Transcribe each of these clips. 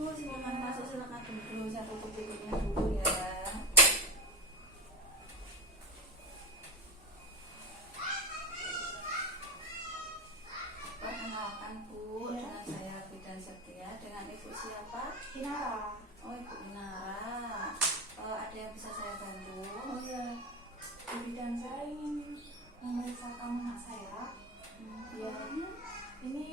Bu, silakan masuk, silakan dulu. Saya tutup pintunya dulu ya. Perkenalkan Bu, Ya. dengan saya Bidan Setia. Dengan Ibu siapa? Inara. Oh, Ibu Inara. Ada yang bisa saya bantu? Oh ya, bidan saya ingin memeriksakan anak saya. Ya, ini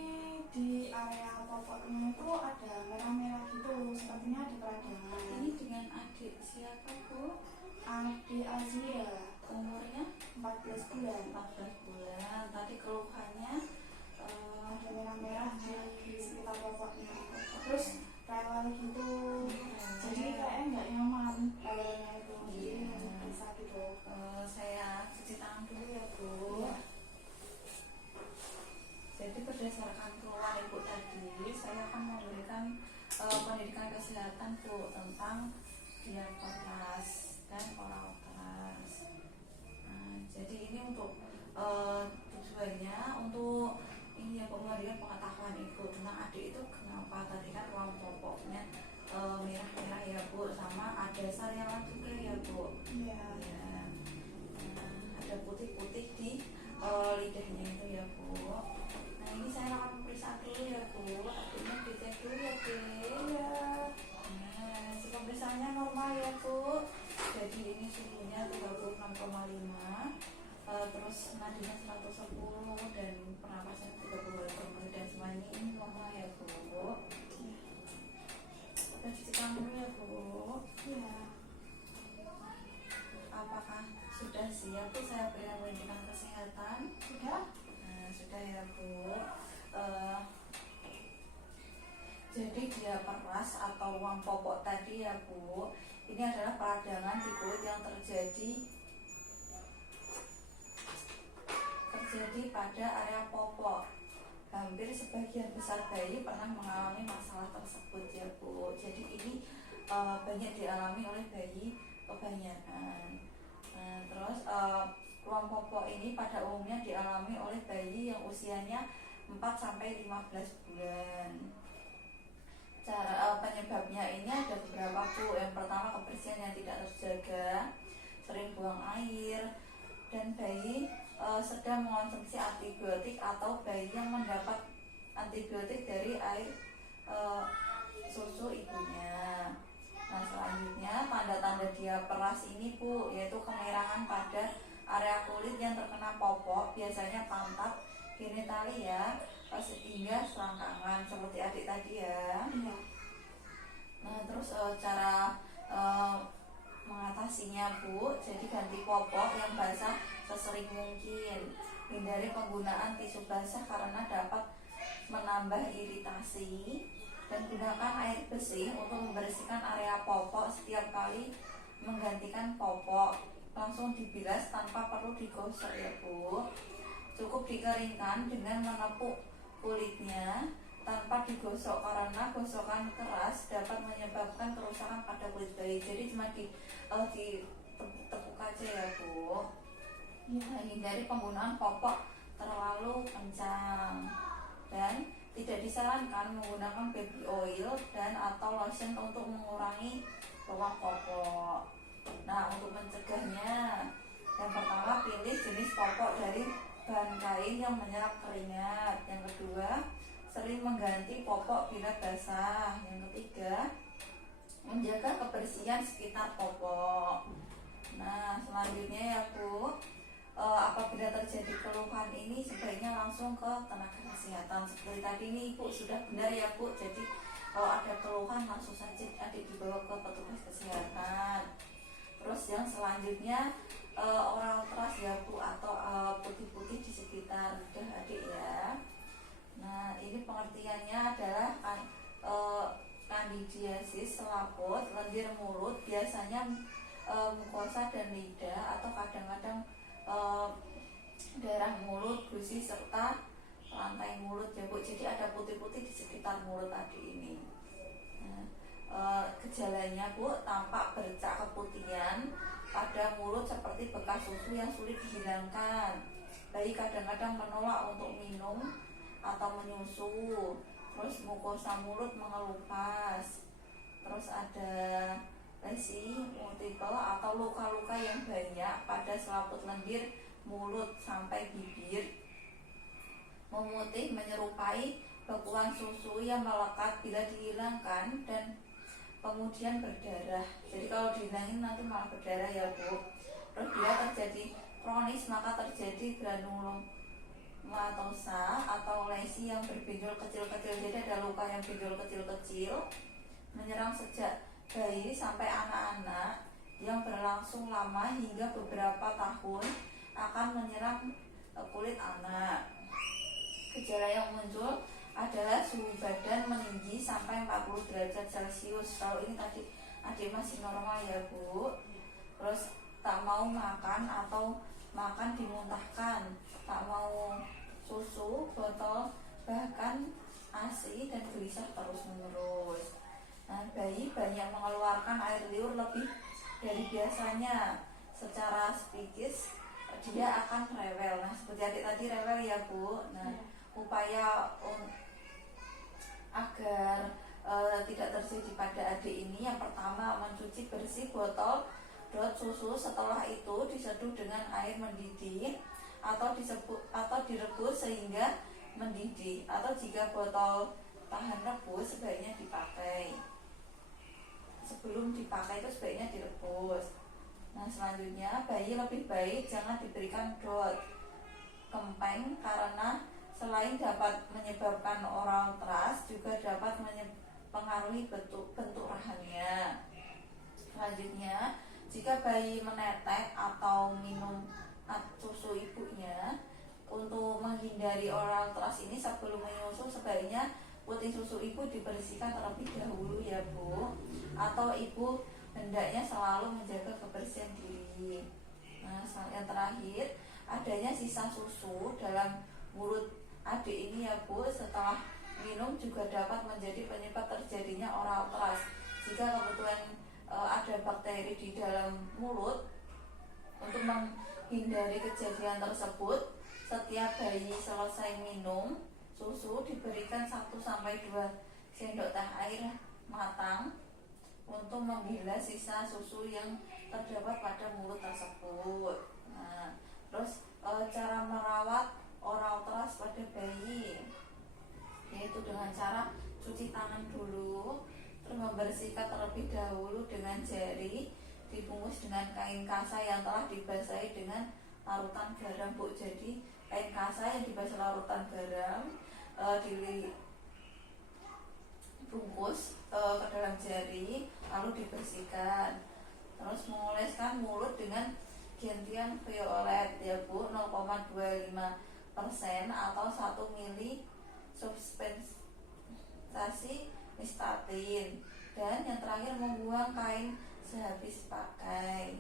di area popoknya itu ada merah-merah gitu, sepertinya ada peradangan. Ini dengan adik siapa Bu? Adik Azia, Umurnya 14 bulan. 14 bulan. Tadi keluhannya Ada merah-merah di sekitar popoknya. Terus rewel gitu, jadi kayaknya nggak nyaman rewelnya itu. Jadi harus bisa gitu. saya cuci tangan dulu ya Bu. Iya. Jadi berdasarkan keluhan Ibu tadi, saya akan memberikan pendidikan kesehatan Bu tentang diabetes dan oral keras. Nah, jadi ini untuk tujuannya untuk ini ya memberikan pengetahuan Ibu tentang adik itu kenapa tadi kan ruang popoknya merah-merah ya Bu, sama ada sariawan juga ya Bu. Iya. Ya. Nah, ada putih-putih di lidahnya itu ya Bu. Nah ini saya akan memeriksa dulu ya Bu. Artinya dicek dulu ya Bu. Iya. Nah, si pemeriksaannya normal ya Bu. Jadi ini suhunya 36,5, terus nadinya 110 dan pernapasan 30 per menit dan semuanya ini normal ya Bu. Udah cuci tangan dulu ya Bu. Iya. Apakah sudah siap Bu saya berikan pendidikan kesehatan? Sudah? Nah, sudah ya Bu. Jadi diabetes atau ruang popok tadi ya Bu, ini adalah peradangan di kulit yang terjadi pada area popok. Hampir sebagian besar bayi pernah mengalami masalah tersebut ya Bu. Jadi ini banyak dialami oleh bayi kebanyakan. Nah, terus ruang popok ini pada umumnya dialami oleh bayi yang usianya 4-15 bulan. Cara penyebabnya ini ada beberapa Bu. Yang pertama kebersihan yang tidak terjaga, sering buang air, dan bayi sedang mengonsumsi antibiotik atau bayi yang mendapat antibiotik dari air susu ibunya. Nah selanjutnya tanda-tanda diabetes ini Bu, yaitu kemerahan pada area kulit yang terkena popok, biasanya pantat, genitalia, hingga selangkangan seperti adik tadi ya. Iya. Nah terus cara mengatasinya Bu, jadi ganti popok yang basah sesering mungkin. Hindari penggunaan tisu basah karena dapat menambah iritasi, dan gunakan air bersih untuk membersihkan area popok setiap kali menggantikan popok. Langsung dibilas tanpa perlu digosok ya Bu. Cukup dikeringkan dengan menepuk kulitnya tanpa digosok, karena gosokan keras dapat menyebabkan kerusakan pada kulit bayi. Jadi cuma ditepuk aja ya Bu. Iya. Hindari penggunaan popok terlalu kencang, dan tidak disarankan menggunakan baby oil dan atau lotion untuk mengurangi ruang popok. Nah untuk mencegahnya, yang pertama pilih jenis popok dari bahan kain yang menyerap keringat. Yang kedua, sering mengganti popok bila basah. Yang ketiga, menjaga kebersihan sekitar popok. Nah selanjutnya ya Bu, apabila terjadi keluhan ini sebaiknya langsung ke tenaga kesehatan. Seperti tadi ini Ibu sudah benar ya Bu. Jadi kalau ada keluhan langsung saja adik dibawa ke petugas kesehatan. Terus yang selanjutnya oral keras ya Bu, atau putih-putih di sekitar lidah adik ya. Nah ini pengertiannya adalah kandidiasis selaput lendir mulut, biasanya mukosa dan lidah, atau kadang-kadang daerah mulut, gusi, serta lantai mulut ya Bu. Jadi ada putih-putih di sekitar mulut tadi ini. Nah, gejalanya Bu, tampak bercak keputihan pada mulut seperti bekas susu yang sulit dihilangkan. Bayi kadang-kadang menolak untuk minum atau menyusu. terus mukosa mulut mengelupas, terus ada lesi multiple atau luka-luka yang banyak pada selaput lendir, mulut sampai bibir, memutih menyerupai bekuan susu yang melekat bila dihilangkan dan kemudian berdarah. Jadi kalau dihilangin nanti malah berdarah ya Bu. Terus bila terjadi kronis maka terjadi granulomatosa atau lesi yang berbenjol kecil-kecil. Jadi ada luka yang benjol kecil-kecil menyerang sejak bayi sampai anak-anak yang berlangsung lama hingga beberapa tahun akan menyerang kulit anak. Gejala yang muncul adalah suhu badan meninggi sampai 40 derajat Celcius. Kalau ini tadi adik masih normal ya Bu. Terus tak mau makan atau makan dimuntahkan, tak mau susu, botol, bahkan ASI dan gelisah terus menerus. Nah, bayi banyak mengeluarkan air liur lebih dari biasanya. Secara psikis dia akan rewel. Nah, seperti adik tadi rewel ya Bu. Nah, upaya agar tidak terjadi pada adik ini, yang pertama mencuci bersih botol susu, setelah itu diseduh dengan air mendidih atau direbus sehingga mendidih, atau jika botol tahan rebus sebaiknya dipakai. Sebelum dipakai itu sebaiknya direbus. Nah, selanjutnya bayi lebih baik jangan diberikan kempeng karena selain dapat menyebabkan oral thrush juga dapat mempengaruhi bentuk rahangnya. Selanjutnya, jika bayi menetek atau minum susu ibunya, untuk menghindari oral thrush ini sebelum menyusu sebaiknya putih susu ibu dibersihkan terlebih dahulu ya Bu, atau ibu hendaknya selalu menjaga kebersihan diri. Nah, yang terakhir, adanya sisa susu dalam mulut adik ini ya Bu setelah minum juga dapat menjadi penyebab terjadinya oral thrush. Jika kebetulan ada bakteri di dalam mulut, untuk menghindari kejadian tersebut, setiap bayi selesai minum susu diberikan 1-2 sendok teh air matang untuk membilas sisa susu yang terdapat pada mulut tersebut. Nah, terus cara merawat oral thrush pada bayi yaitu dengan cara cuci tangan dulu, terus membersihkan terlebih dahulu dengan jari, dibungkus dengan kain kasa yang telah dibasahi dengan larutan garam Bu. Jadi kain kasa yang dibasahi larutan garam dibungkus ke dalam jari lalu dibersihkan. Terus mengoleskan mulut dengan gentian violet ya Bu, 0,25% atau 1 mili substansi nystatin. Dan yang terakhir membuang kain sehabis pakai.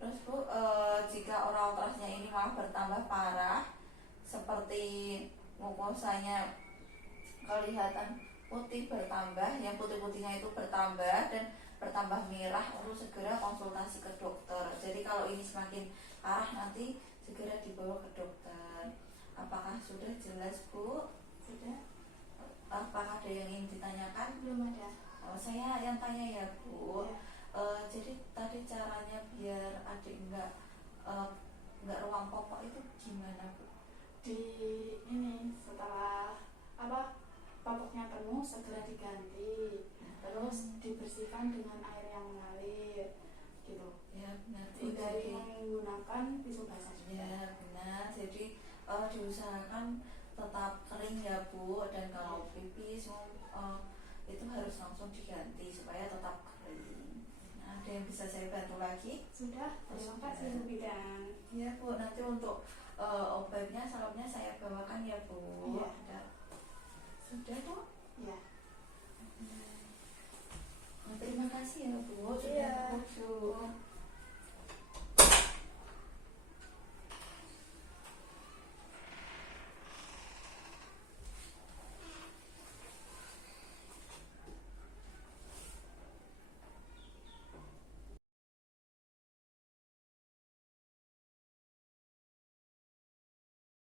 Terus Bu, jika oral thrushnya ini malah bertambah parah, seperti mukosanya kelihatan putih bertambah, yang putih-putihnya itu bertambah dan bertambah merah, untuk segera konsultasi ke dokter. Jadi kalau ini semakin parah nanti segera dibawa ke dokter. Apakah sudah jelas Bu? Sudah. Apakah ada yang ingin ditanyakan? Belum ada. Saya yang tanya ya Bu. Ya. Jadi tadi caranya biar adik nggak ruang popok itu gimana Bu? Di ini setelah popoknya penuh segera diganti, terus dibersihkan dengan air yang mengalir gitu Ya benar Bu. hindari Jadi menggunakan tisu basah juga. ya benar. Jadi diusahakan tetap kering ya Bu, dan kalau pipis itu harus langsung diganti supaya tetap kering. Nah, ada yang bisa saya bantu lagi? Sudah, terima kasih Bu Bidan. Ya Bu, nanti untuk obatnya salapnya saya bawakan ya Bu.